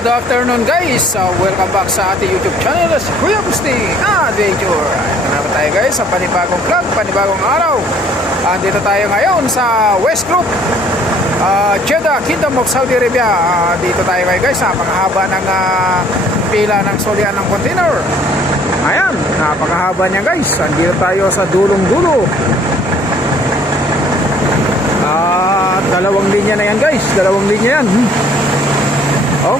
Good afternoon guys, welcome back sa ating YouTube channel, si Kuya Gusti Adventure. Ito na tayo guys sa panibagong vlog, panibagong araw. Dito tayo ngayon sa West Group, Jeddah, Kingdom of Saudi Arabia. Dito tayo ngayon guys, napakahaba ng pila ng solian ng container. Ayan, napakahaba niya guys. Dito tayo sa dulong-dulo. Dalawang linya na yan guys, dalawang linya yan. Oh,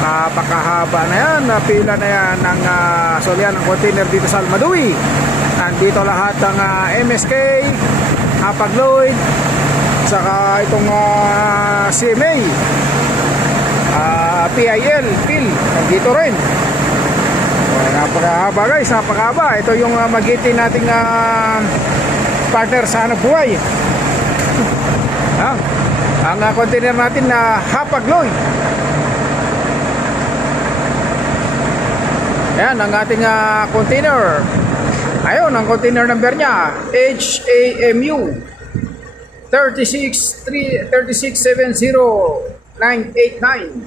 napakahaba na yan, pila na yan ng solian ng container dito sa Almadui. Nandito lahat ng MSK, Hapag-Lloyd, saka itong CMA, PIL, PIL, nandito rin. Napakahaba guys, napakahaba. Ito yung magitin nating partner sa hanap buhay. Ang container natin na Hapag-Lloyd. Ayan ang ating container. Ayun ang container number niya, HAMU 3670989.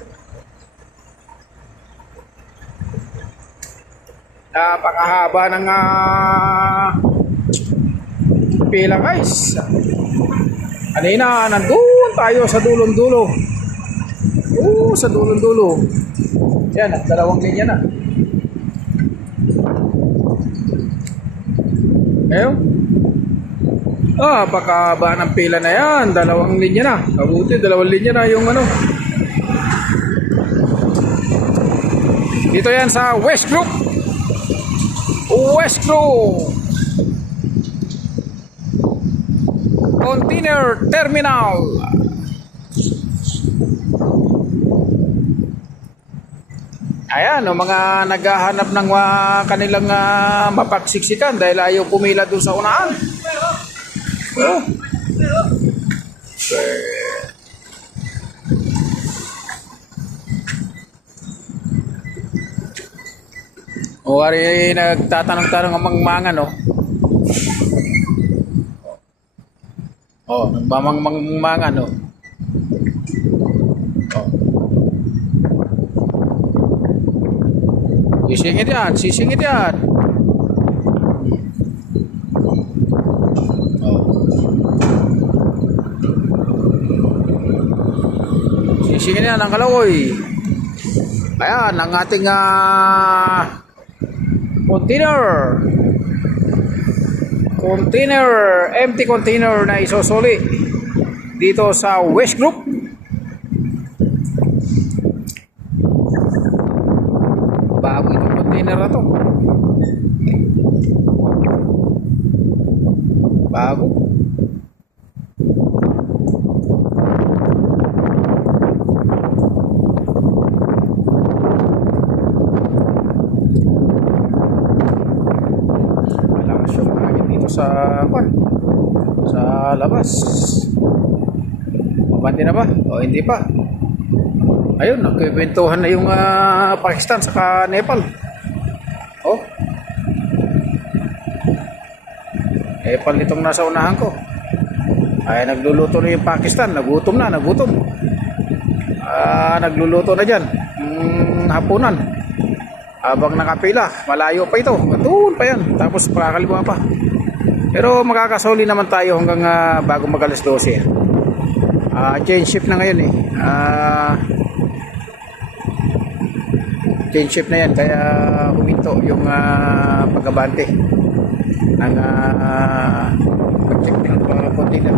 Napakahaba ng pila guys. Kanina nandun tayo sa dulong-dulo. Sa dulong-dulo. Yan, dalawang linya na. Ayun. Napakahaba ng pila na yan. Dalawang linya na. Mabuti, dalawang linya na yung ano. Dito yan sa West Group. West Group Container Terminal. Ayan, mga naghahanap ng kanilang mapagsiksikan dahil ayaw pumila doon sa unahan. Wari nagtatanong-tanong ang mga no. Nagmamang-mga no. Sisingit yan, sisingit yan. Sisingit yan ang kalawoy. Ayan, ang ating container, empty container na isosoli dito sa West Group. Bago itong container na to. Bago. Malakas yung hangin dito sa labas. Mabandi na ba? O hindi pa? Ayun, nagkikwentuhan na yung Pakistan saka Nepal. Nepal itong nasa unahan ko. Ay, nagluluto na yung Pakistan. Nagutom. Nagluluto na dyan. Hapunan. Habang nakapila, malayo pa ito. Doon pa yan. Tapos pakakaliwa pa. Pero makakasoli naman tayo hanggang bago mag-alas 12. Change shift na ngayon change shift na yan, kaya huminto yung pagabante ng pag-check ng container.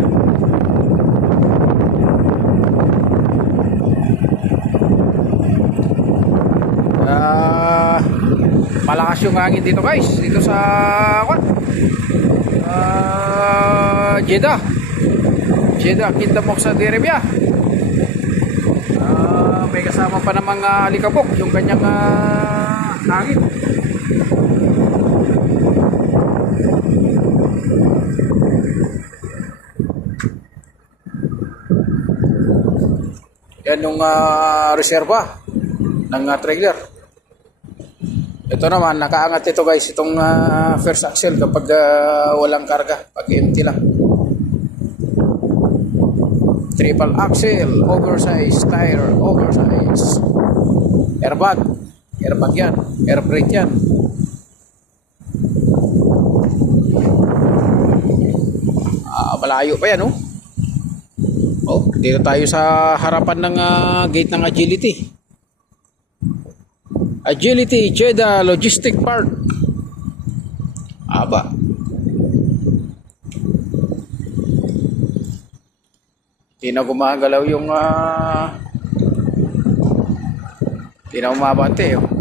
Malakas yung hangin dito guys, dito sa Jeddah, Kingdom of Saudi Arabia. May kasama pa namang alikabok yung kanyang hangin. Yan yung reserva ng trailer. Ito naman, nakaangat ito guys, itong first axle kapag walang karga, pag empty lang. Triple axle, oversized tire, oversized. Airbag. Airbag yan. Air brake yan. Malayo pa yan, oh. Oh, dito tayo sa harapan ng gate ng Agility. Agility Jeddah Logistic Park. Aba. Hindi na gumagalaw yung hindi na umabante, oh.